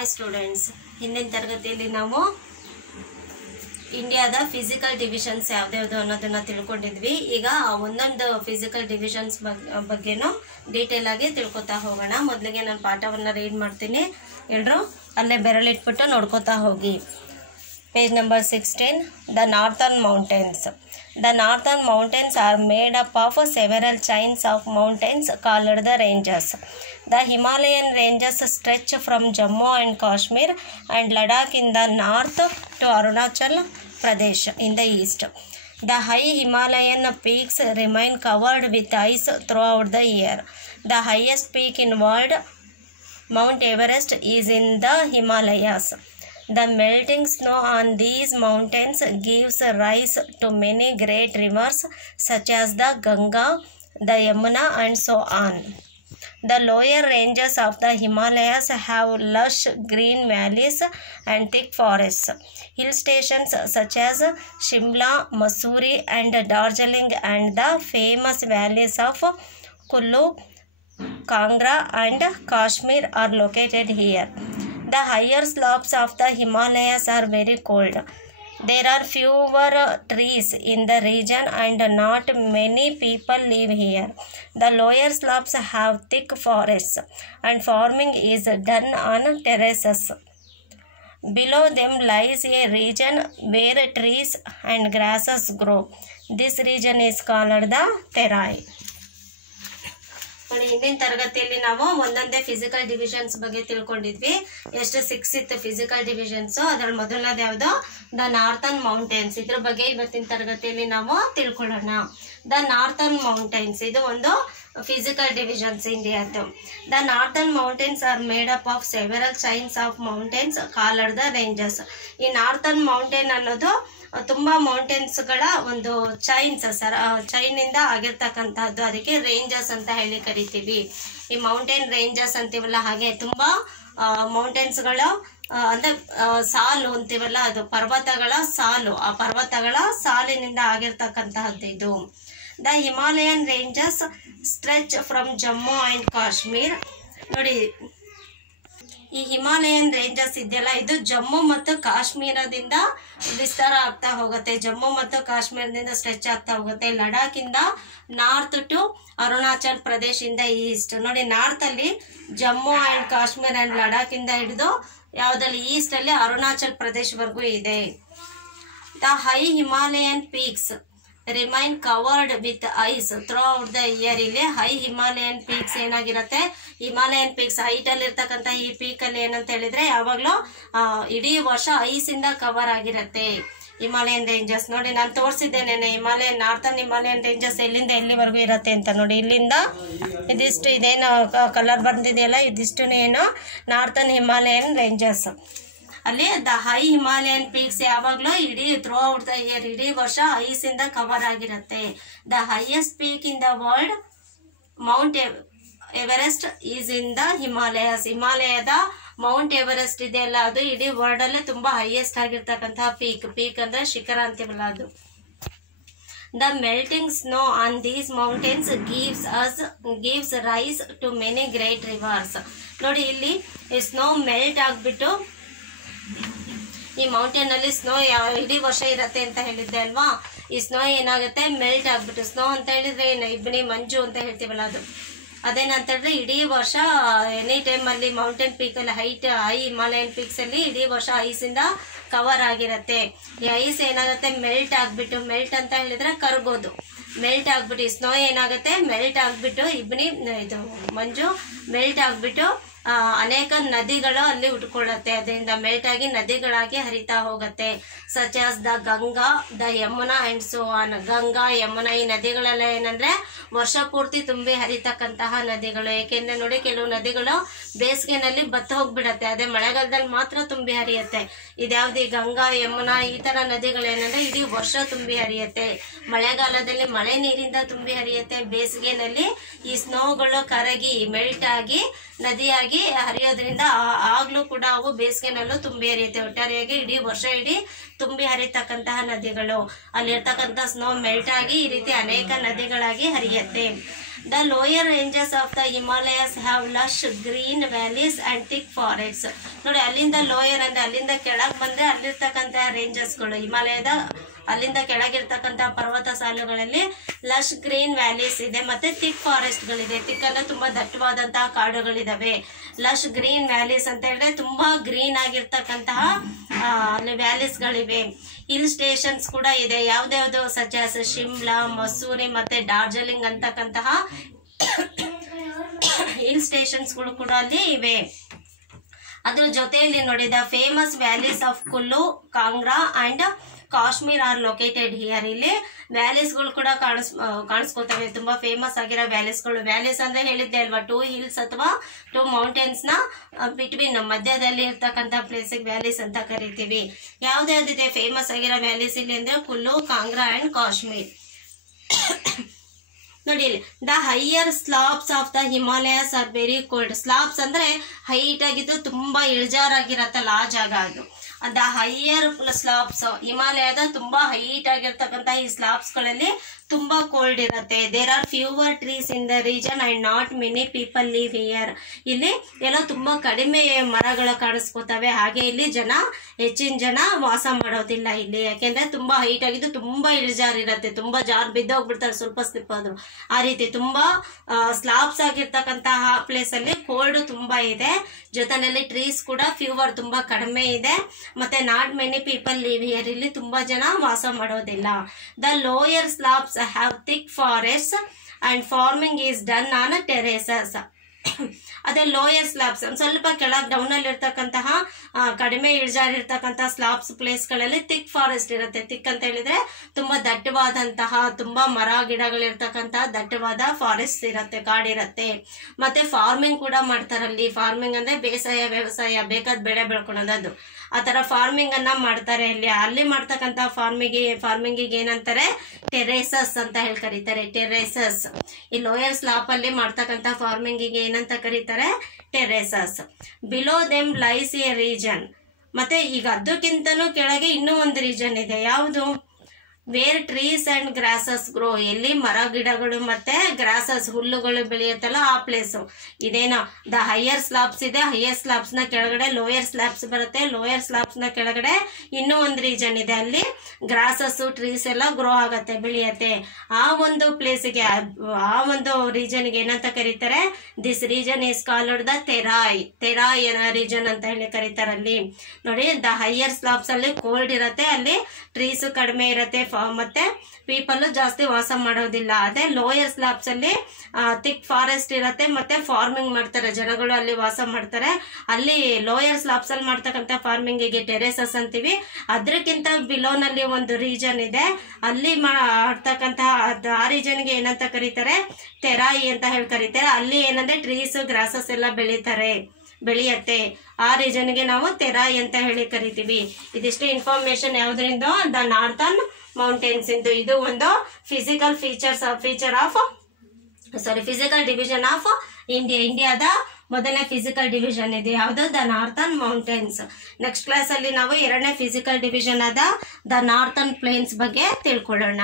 Hi students, ಹಿಂದಿನ ತರಗತಿಯಲ್ಲಿ ನಾವು ಇಂಡಿಯಾದ ಫಿಸಿಕಲ್ ಡಿವಿಷನ್ಸ್ ಯಾವ್ದ್ಯಾವ್ದು ಅನ್ನೋದನ್ನ ತಿಳ್ಕೊಂಡಿದ್ವಿ. ಈಗ ಒಂದೊಂದು ಫಿಸಿಕಲ್ ಡಿವಿಷನ್ಸ್ ಬಗ್ಗೆನೂ ಡೀಟೇಲ್ ಆಗಿ ತಿಳ್ಕೊತಾ ಹೋಗೋಣ. ಮೊದಲಿಗೆ ನಾನು ಪಾಠವನ್ನು ರೀಡ್ ಮಾಡ್ತೀನಿ, ಎಲ್ಲರೂ ಅಲ್ಲೇ ಬೆರಳಿಟ್ಬಿಟ್ಟು ನೋಡ್ಕೋತಾ ಹೋಗಿ. Page number 16. The Northern Mountains. The Northern Mountains are made up of several chains of mountains called the ranges. The Himalayan ranges stretch from Jammu and Kashmir and Ladakh in the north to Arunachal Pradesh in the east. The high Himalayan peaks remain covered with ice throughout the year. The highest peak in world, Mount Everest, is in the Himalayas. The melting snow on these mountains gives rise to many great rivers such as the Ganga, the Yamuna, and so on. The lower ranges of the Himalayas have lush green valleys and thick forests. Hill stations such as Shimla, Mussoorie, and Darjeeling, and the famous valleys of Kullu, Kangra, and Kashmir are located here. The higher slopes of the Himalayas are very cold. There are fewer trees in the region and not many people live here. The lower slopes have thick forests and farming is done on terraces. Below them lies a region where trees and grasses grow. This region is called the Terai. ಹಿಂದಿನ ತರಗತಿಯಲ್ಲಿ ನಾವು ಒಂದೊಂದೇ physical divisions ಬಗ್ಗೆ ತಿಳ್ಕೊಂಡಿದ್ವಿ. ಎಷ್ಟು 6 ಇತ್ತು physical divisions. ಅದ್ರಲ್ಲಿ ಮೊದಲನೇದು ಯಾವುದು? The northern mountains. ಇದ್ರ ಬಗ್ಗೆ ಇವತ್ತಿನ ತರಗತಿಯಲ್ಲಿ ನಾವು ತಿಳ್ಕೊಳ್ಳೋಣ. ದ ನಾರ್ತನ್ ಮೌಂಟೇನ್ಸ್ ಇದು ಒಂದು ಫಿಸಿಕಲ್ ಡಿವಿಷನ್ಸ್ ಇಂಡಿಯಾದ್ದು. The northern mountains are made up of several chains of mountains called the ranges. ಈ ನಾರ್ತನ್ ಮೌಂಟೇನ್ ಅನ್ನೋದು ತುಂಬಾ ಮೌಂಟೇನ್ಸ್ಗಳ ಒಂದು ಚೈನ್ ಇಂದ ಆಗಿರ್ತಕ್ಕಂಥದ್ದು. ಅದಕ್ಕೆ ರೇಂಜಸ್ ಅಂತ ಹೇಳಿ ಕರಿತೀವಿ. ಈ ಮೌಂಟೇನ್ ರೇಂಜಸ್ ಅಂತೀವಲ್ಲ, ಹಾಗೆ ತುಂಬಾ ಮೌಂಟೇನ್ಸ್ಗಳು ಅಂದ್ರೆ ಸಾಲು ಅಂತೀವಲ್ಲ, ಅದು ಪರ್ವತಗಳ ಸಾಲು. ಆ ಪರ್ವತಗಳ ಸಾಲಿನಿಂದ ಆಗಿರ್ತಕ್ಕಂತಹದ್ದು ಇದು. The Himalayan ranges stretch from Jammu and Kashmir. ನೋಡಿ, ಈ ಹಿಮಾಲಯನ್ ರೇಂಜಸ್ ಇದೆಯಲ್ಲ, ಇದು ಜಮ್ಮು ಮತ್ತು ಕಾಶ್ಮೀರದಿಂದ ವಿಸ್ತಾರ ಆಗ್ತಾ ಹೋಗುತ್ತೆ. ಜಮ್ಮು ಮತ್ತು ಕಾಶ್ಮೀರದಿಂದ ಸ್ಟ್ರೆಚ್ ಆಗ್ತಾ ಹೋಗುತ್ತೆ. ಲಡಾಖ್ ಇಂದ ನಾರ್ತ್ ಟು ಅರುಣಾಚಲ್ ಪ್ರದೇಶ್ ಇಂದ ಈಸ್ಟ್. ನೋಡಿ, ನಾರ್ತ್ ಅಲ್ಲಿ ಜಮ್ಮು ಅಂಡ್ ಕಾಶ್ಮೀರ್ ಅಂಡ್ ಲಡಾಖ್ ಇಂದ ಹಿಡಿದು ಯಾವ್ದಲ್ಲಿ ಈಸ್ಟ್ ಅಲ್ಲಿ ಅರುಣಾಚಲ್ ಪ್ರದೇಶ್ ವರೆಗೂ ಇದೆ. The high Himalayan peaks remain covered with ice through out the year. ಇಲ್ಲಿ ಹೈ ಹಿಮಾಲಯನ್ ಪೀಕ್ಸ್ ಏನಾಗಿರುತ್ತೆ, ಹಿಮಾಲಯನ್ ಪೀಕ್ಸ್ ಹೈಟ್ ಅಲ್ಲಿ ಇರ್ತಕ್ಕಂಥ ಈ ಪೀಕ್ ಅಲ್ಲಿ ಏನಂತ ಹೇಳಿದ್ರೆ ಯಾವಾಗ್ಲೂ ಇಡೀ ವರ್ಷ ಐಸ್ ಇಂದ ಕವರ್ ಆಗಿರುತ್ತೆ ಹಿಮಾಲಯನ್ ರೇಂಜಸ್. ನೋಡಿ, ನಾನು ತೋರಿಸಿದ್ದೇನೆ ಹಿಮಾಲಯನ್ ನಾರ್ತನ್ ಹಿಮಾಲಯನ್ ರೇಂಜಸ್ ಎಲ್ಲಿಂದ ಎಲ್ಲಿವರೆಗೂ ಇರುತ್ತೆ ಅಂತ. ನೋಡಿ, ಇಲ್ಲಿಂದ ಇದಿಷ್ಟು ಇದೇನು ಕಲರ್ ಬಂದಿದೆಯಲ್ಲ, ಇದಿಷ್ಟು ಏನು ನಾರ್ತನ್ ಹಿಮಾಲಯನ್ ರೇಂಜಸ್. ಅಲ್ಲಿ ದ ಹೈ ಹಿಮಾಲಯನ್ ಪೀಕ್ಸ್ ಯಾವಾಗ್ಲೂ ಇಡೀ ಥ್ರೂ ಔಟ್ ದ ಇಯರ್ ಇಡೀ ವರ್ಷ ಐಸ್ ಇಂದ ಕವರ್ ಆಗಿರುತ್ತೆ. The highest peak in the world, Mount Everest, is in the Himalayas. ಹಿಮಾಲಯದ ಮೌಂಟ್ ಎವರೆಸ್ಟ್ ಇದೆಯಲ್ಲ, ಅದು ಇಡೀ ವರ್ಲ್ಡ್ ಅಲ್ಲೇ ತುಂಬಾ ಹೈಯೆಸ್ಟ್ ಆಗಿರ್ತಕ್ಕಂತಹ ಪೀಕ್ ಅಂದ್ರೆ ಶಿಖರ ಅಂತೀವಲ್ಲ ಅದು. The melting snow on these mountains gives rise to many great rivers. ನೋಡಿ, ಇಲ್ಲಿ ಸ್ನೋ ಮೆಲ್ಟ್ ಆಗ್ಬಿಟ್ಟು ಈ ಮೌಂಟೇನ್ ಅಲ್ಲಿ ಸ್ನೋ ಇಡೀ ವರ್ಷ ಇರತ್ತೆ ಅಂತ ಹೇಳಿದ್ದೆ ಅಲ್ವಾ. ಈ ಸ್ನೋ ಏನಾಗುತ್ತೆ, ಮೆಲ್ಟ್ ಆಗ್ಬಿಟ್ಟು, ಸ್ನೋ ಅಂತ ಹೇಳಿದ್ರೆ ಇಬ್ಬನಿ ಮಂಜು ಅಂತ ಹೇಳ್ತೀವಲ್ಲ ಅದು. ಅದೇನಂತ ಹೇಳಿದ್ರೆ ಇಡೀ ವರ್ಷ ಎನಿ ಟೈಮ್ ಅಲ್ಲಿ ಮೌಂಟೇನ್ ಪೀಕ್ ಅಲ್ಲಿ ಹೈ ಹಿಮಾಲಯನ್ ಪೀಕ್ಸ್ ಅಲ್ಲಿ ಇಡೀ ವರ್ಷ ಐಸ್ ಇಂದ ಕವರ್ ಆಗಿರತ್ತೆ. ಈ ಐಸ್ ಏನಾಗುತ್ತೆ, ಮೆಲ್ಟ್ ಆಗ್ಬಿಟ್ಟು, ಮೆಲ್ಟ್ ಅಂತ ಹೇಳಿದ್ರೆ ಕರಗೋದು, ಮೆಲ್ಟ್ ಆಗ್ಬಿಟ್ಟು ಈ ಸ್ನೋ ಏನಾಗುತ್ತೆ, ಮೆಲ್ಟ್ ಆಗ್ಬಿಟ್ಟು ಇಬ್ಬನಿ ಇದು ಮಂಜು ಮೆಲ್ಟ್ ಆಗ್ಬಿಟ್ಟು ಅನೇಕ ನದಿಗಳು ಅಲ್ಲಿ ಉಟ್ಕೊಳ್ಳುತ್ತೆ. ಅದರಿಂದ ಮೆಲ್ಟ್ ಆಗಿ ನದಿಗಳಾಗಿ ಹರಿತಾ ಹೋಗುತ್ತೆ. Such as the Ganga, the Yamuna and so on. Ganga, Yamuna ಈ ನದಿಗಳೆಲ್ಲ ಏನಂದ್ರೆ ವರ್ಷ ಪೂರ್ತಿ ತುಂಬಿ ಹರಿತಕ್ಕಂತಹ ನದಿಗಳು. ಏಕೆಂದ್ರೆ ನೋಡಿ, ಕೆಲವು ನದಿಗಳು ಬೇಸಿಗೆನಲ್ಲಿ ಬತ್ತ ಹೋಗ್ಬಿಡತ್ತೆ, ಅದೇ ಮಳೆಗಾಲದಲ್ಲಿ ಮಾತ್ರ ತುಂಬಿ ಹರಿಯತ್ತೆ. ಇದ್ಯಾವ್ದು, ಗಂಗಾ, ಯಮುನಾ ಈ ತರ ನದಿಗಳೇನಂದ್ರೆ ಇಡೀ ವರ್ಷ ತುಂಬಿ ಹರಿಯತ್ತೆ. ಮಳೆಗಾಲದಲ್ಲಿ ಮಳೆ ನೀರಿಂದ ತುಂಬಿ ಹರಿಯತ್ತೆ. ಬೇಸಿಗೆನಲ್ಲಿ ಈ ಸ್ನೋಗಳು ಕರಗಿ ಮೆಲ್ಟ್ ಆಗಿ ನದಿಯಾಗಿ ಹರಿಯೋದ್ರಿಂದ ಆಗ್ಲೂ ಕೂಡ ಅವು ಬೇಸಿಗೆನಲ್ಲೂ ತುಂಬಿ ಹರಿಯುತ್ತೆ. ಒಟ್ಟಾರೆಯಾಗಿ ಇಡೀ ವರ್ಷ ಇಡೀ ತುಂಬಿ ಹರಿತಕ್ಕಂತಹ ನದಿಗಳು. ಅಲ್ಲಿರ್ತಕ್ಕಂಥ ಸ್ನೋ ಮೆಲ್ಟ್ ಆಗಿ ಈ ರೀತಿ ಅನೇಕ ನದಿಗಳಾಗಿ ಹರಿಯುತ್ತೆ. The lower ranges of the Himalayas have lush green valleys and thick forests. ನೋಡಿ, ಅಲ್ಲಿಂದ ಲೋಯರ್ ಅಂದ್ರೆ ಅಲ್ಲಿಂದ ಕೆಳಗೆ ಬಂದ್ರೆ ಅಲ್ಲಿರ್ತಕ್ಕಂತಹ ರೇಂಜಸ್ಗಳು, ಹಿಮಾಲಯದ ಅಲ್ಲಿಂದ ಕೆಳಗಿರ್ತಕ್ಕಂತಹ ಪರ್ವತ ಸಾಲುಗಳಲ್ಲಿ ಲಶ್ ಗ್ರೀನ್ ವ್ಯಾಲೀಸ್ ಇದೆ, ಮತ್ತೆ ಥಿಕ್ ಫಾರೆಸ್ಟ್ ಗಳಿದೆ. ಥಿಕ್ ಅಂದ್ರೆ ತುಂಬಾ ದಟ್ಟವಾದಂತಹ ಕಾಡುಗಳಿದಾವೆ. ಲಶ್ ಗ್ರೀನ್ ವ್ಯಾಲೀಸ್ ಅಂತ ಹೇಳಿದ್ರೆ ತುಂಬಾ ಗ್ರೀನ್ ಆಗಿರ್ತಕ್ಕಂತಹ ಅಲ್ಲಿ ವ್ಯಾಲೀಸ್ ಗಳಿವೆ. ಹಿಲ್ ಸ್ಟೇಷನ್ಸ್ ಕೂಡ ಇದೆ. ಯಾವ್ದ್ಯಾವ್ದು ಸಜಾಸ್ ಶಿಮ್ಲಾ, ಮಸೂರಿ ಮತ್ತೆ ಡಾರ್ಜಿಲಿಂಗ್ ಅಂತಕ್ಕಂತಹ ಹಿಲ್ ಸ್ಟೇಷನ್ಸ್ ಗಳು ಕೂಡ ಅಲ್ಲಿ ಇವೆ. ಅದ್ರ ಜೊತೆಯಲ್ಲಿ ನೋಡಿ, the famous valleys of Kullu, Kangra and Kashmir are located here. ಇಲ್ಲಿ ವ್ಯಾಲೀಸ್ ಗಳು ಕೂಡ ಕಾಣಿಸ್ಕೋತವೆ, ತುಂಬಾ ಫೇಮಸ್ ಆಗಿರೋ ವ್ಯಾಲೀಸ್ಗಳು. ವ್ಯಾಲೀಸ್ ಅಂದ್ರೆ ಹೇಳಿದ್ದೆ ಅಲ್ವಾ, 2 ಹಿಲ್ಸ್ ಅಥವಾ 2 ಮೌಂಟೇನ್ಸ್ ನ ಬಿಟ್ವೀನ್ ಮಧ್ಯದಲ್ಲಿ ಇರ್ತಕ್ಕಂಥ ಪ್ಲೇಸ್ ವ್ಯಾಲೀಸ್ ಅಂತ ಕರಿತೀವಿ. ಯಾವ್ದಾವ್ದಿದೆ ಫೇಮಸ್ ಆಗಿರೋ ವ್ಯಾಲೀಸ್ ಇಲ್ಲಿ ಅಂದ್ರೆ ಕುಲ್ಲು, ಕಾಂಗ್ರಾ ಅಂಡ್ ಕಾಶ್ಮೀರ್. ನೋಡಿ, the higher slabs of the Himalayas are very cold. Slabs ಅಂದ್ರೆ ಹೈಟ್ ಆಗಿದ್ದು ತುಂಬಾ ಇಳಿಜಾರಾಗಿರತ್ತಲ್ಲ ಆ ಜಾಗ ಅದು. ದ ಹೈಯರ್ ಸ್ಲಾಬ್ಸ್, ಹಿಮಾಲಯದ ತುಂಬಾ ಹೈಟ್ ಆಗಿರ್ತಕ್ಕಂಥ ಈ ಸ್ಲಾಬ್ಸ್ ಗಳಲ್ಲಿ ತುಂಬಾ ಕೋಲ್ಡ್ ಇರುತ್ತೆ. There are fewer trees in the region and not many people live here. ಇಲ್ಲಿ ಎಲ್ಲ ತುಂಬಾ ಕಡಿಮೆ ಮರಗಳು ಕಾಣಿಸ್ಕೋತವೆ. ಹಾಗೆ ಇಲ್ಲಿ ಹೆಚ್ಚಿನ ಜನ ವಾಸ ಮಾಡೋದಿಲ್ಲ ಇಲ್ಲಿ. ಯಾಕೆಂದ್ರೆ ತುಂಬಾ ಹೈಟ್ ಆಗಿದ್ದು ತುಂಬಾ ಇಳಿಜಾರಿರುತ್ತೆ, ತುಂಬಾ ಜಾರ್ ಬಿದ್ದೋಗ್ಬಿಡ್ತಾರೆ ಸ್ವಲ್ಪ ಸ್ಲಿಪ್ ಆದ್ರು. ಆ ರೀತಿ ತುಂಬಾ ಸ್ಲಾಬ್ಸ್ ಆಗಿರ್ತಕ್ಕಂತಹ ಪ್ಲೇಸ್ ಅಲ್ಲಿ ಕೋಲ್ಡ್ ತುಂಬಾ ಇದೆ. ಜೊತೆನಲ್ಲಿ ಟ್ರೀಸ್ ಕೂಡ ಫ್ಯೂವರ್ ತುಂಬಾ ಕಡಿಮೆ ಇದೆ. ಮತ್ತೆ not many people live here, ಇಲ್ಲಿ ತುಂಬಾ ಜನ ವಾಸ ಮಾಡೋದಿಲ್ಲ. The lower slabs have thick forests and farming is done on terraces. ಅದೇ ಲೋಯರ್ ಸ್ಲಾಬ್ಸ್ ಸ್ವಲ್ಪ ಕೆಳಗೆ ಡೌನ್ ಅಲ್ಲಿ ಇರ್ತಕ್ಕಂತಹ ಕಡಿಮೆ ಇಳಿಜಾರಿರ್ತಕ್ಕಂತಹ ಸ್ಲಾಬ್ಸ್ ಪ್ಲೇಸ್ ಗಳಲ್ಲಿ ಥಿಕ್ ಫಾರೆಸ್ಟ್ ಇರುತ್ತೆ. ಥಿಕ್ ಅಂತ ಹೇಳಿದ್ರೆ ತುಂಬಾ ದಟ್ಟವಾದಂತಹ, ತುಂಬಾ ಮರ ಗಿಡಗಳಿರ್ತಕ್ಕಂತಹ ದಟ್ಟವಾದ ಫಾರೆಸ್ಟ್ ಇರುತ್ತೆ, ಕಾಡಿರುತ್ತೆ. ಮತ್ತೆ ಫಾರ್ಮಿಂಗ್ ಕೂಡ ಮಾಡ್ತಾರಲ್ಲಿ. ಫಾರ್ಮಿಂಗ್ ಅಂದ್ರೆ ಬೇಸಾಯ, ವ್ಯವಸಾಯ, ಬೇಕಾದ ಬೆಳೆ ಬೆಳ್ಕೊಳೋದು. ಆ ತರ ಫಾರ್ಮಿಂಗ್ ಅನ್ನ ಮಾಡ್ತಾರೆ ಅಲ್ಲಿ ಮಾಡ್ತಕ್ಕಂತ ಫಾರ್ಮಿಂಗಿಗೆ ಏನಂತಾರೆ, ಟೆರೇಸಸ್ ಅಂತ ಹೇಳಿ ಕರೀತಾರೆ. ಟೆರೇಸಸ್ ಈ ಲೋಯರ್ ಸ್ಲಾಪ್ ಅಲ್ಲಿ ಮಾಡ್ತಕ್ಕಂತ ಫಾರ್ಮಿಂಗಿಗೆ ಏನಂತ ಕರೀತಾರೆ, terraces. Below them lies a region. ಮತ್ತೆ ಈಗ ಅದಕ್ಕಿಂತನೂ ಕೆಳಗೆ ಇನ್ನೂ ಒಂದು ರೀಜನ್ ಇದೆ. ಯಾವುದು? Where trees and grasses grow. ಎಲ್ಲಿ ಮರ ಗಿಡಗಳು ಮತ್ತೆ ಗ್ರಾಸಸ್ ಹುಲ್ಲುಗಳು ಬೆಳೆಯುತ್ತಲ್ಲ ಆ ಪ್ಲೇಸ್ ಇದೇನೋ. ದ ಹೈಯರ್ ಸ್ಲಾಬ್ಸ್ ಇದೆ, ಹೈಯರ್ ಸ್ಲಾಬ್ಸ್ ನ ಕೆಳಗಡೆ ಲೋಯರ್ ಸ್ಲಾಬ್ಸ್ ಬರುತ್ತೆ. ಲೋಯರ್ ಸ್ಲಾಬ್ಸ್ ನ ಕೆಳಗಡೆ ಇನ್ನೂ ಒಂದು ರೀಜನ್ ಇದೆ, ಅಲ್ಲಿ ಗ್ರಾಸಸ್ ಟ್ರೀಸ್ ಎಲ್ಲ ಗ್ರೋ ಆಗತ್ತೆ, ಬೆಳೆಯತ್ತೆ. ಆ ಒಂದು ಪ್ಲೇಸ್ಗೆ, ಆ ಒಂದು ರೀಜನ್ಗೆ ಏನಂತ ಕರೀತಾರೆ, this region is called the Terai region ಅಂತ ಹೇಳಿ ಕರೀತಾರೆ. ಅಲ್ಲಿ ನೋಡಿ, ದ ಹೈಯರ್ ಸ್ಲಾಬ್ಸ್ ಅಲ್ಲಿ ಕೋಲ್ಡ್ ಇರುತ್ತೆ, ಅಲ್ಲಿ ಟ್ರೀಸ್ ಕಡಿಮೆ ಇರುತ್ತೆ, ಮತ್ತೆ ಪೀಪಲ್ ಜಾಸ್ತಿ ವಾಸ ಮಾಡೋದಿಲ್ಲ. ಅದೇ ಲೋಯರ್ ಸ್ಲಾಬ್ಸ್ ಅಲ್ಲಿ ಥಿಕ್ ಫಾರೆಸ್ಟ್ ಇರುತ್ತೆ, ಮತ್ತೆ ಫಾರ್ಮಿಂಗ್ ಮಾಡ್ತಾರೆ, ಜನಗಳು ಅಲ್ಲಿ ವಾಸ ಮಾಡ್ತಾರೆ. ಅಲ್ಲಿ ಲೋಯರ್ ಸ್ಲಾಬ್ಸ್ ಅಲ್ಲಿ ಮಾಡ್ತಕ್ಕಂಥ ಫಾರ್ಮಿಂಗ್ ಗೆ ಟೆರೇಸಸ್ ಅಂತೀವಿ. ಅದಕ್ಕಿಂತ ಬಿಲೋನಲ್ಲಿ ಒಂದು ರೀಜನ್ ಇದೆ, ಅಲ್ಲಿ ಮಾಡ್ತಕ್ಕಂತಹ ಆ ರೀಜನ್ಗೆ ಏನಂತ ಕರೀತಾರೆ, ತೆರಾಯಿ ಅಂತ ಹೇಳಿ ಕರೀತಾರೆ. ಅಲ್ಲಿ ಏನಂದ್ರೆ ಟ್ರೀಸ್ ಗ್ರಾಸಸ್ ಎಲ್ಲ ಬೆಳೆಯತ್ತೆ. ಆ ರೀಜನ್ಗೆ ನಾವು ತೆರಾಯಿ ಅಂತ ಹೇಳಿ ಕರಿತೀವಿ. ಇದಿಷ್ಟು ಇನ್ಫಾರ್ಮೇಶನ್ ಯಾವ್ದ್ರಿಂದ, ದ ನಾರ್ತನ್ ಮೌಂಟೇನ್ಸ್ ಇಂದು. ಇದು ಒಂದು ಫಿಸಿಕಲ್ ಫಿಸಿಕಲ್ ಡಿವಿಷನ್ ಆಫ್ ಇಂಡಿಯಾದ ಮೊದಲನೇ ಫಿಸಿಕಲ್ ಡಿವಿಷನ್ ಇದೆ. ಯಾವುದು? The northern mountains. Next class ಅಲ್ಲಿ ನಾವು 2ನೇ ಫಿಸಿಕಲ್ ಡಿವಿಷನ್ ಆದ ದ ನಾರ್ತನ್ ಪ್ಲೇನ್ಸ್ ಬಗ್ಗೆ ತಿಳ್ಕೊಳ್ಳೋಣ.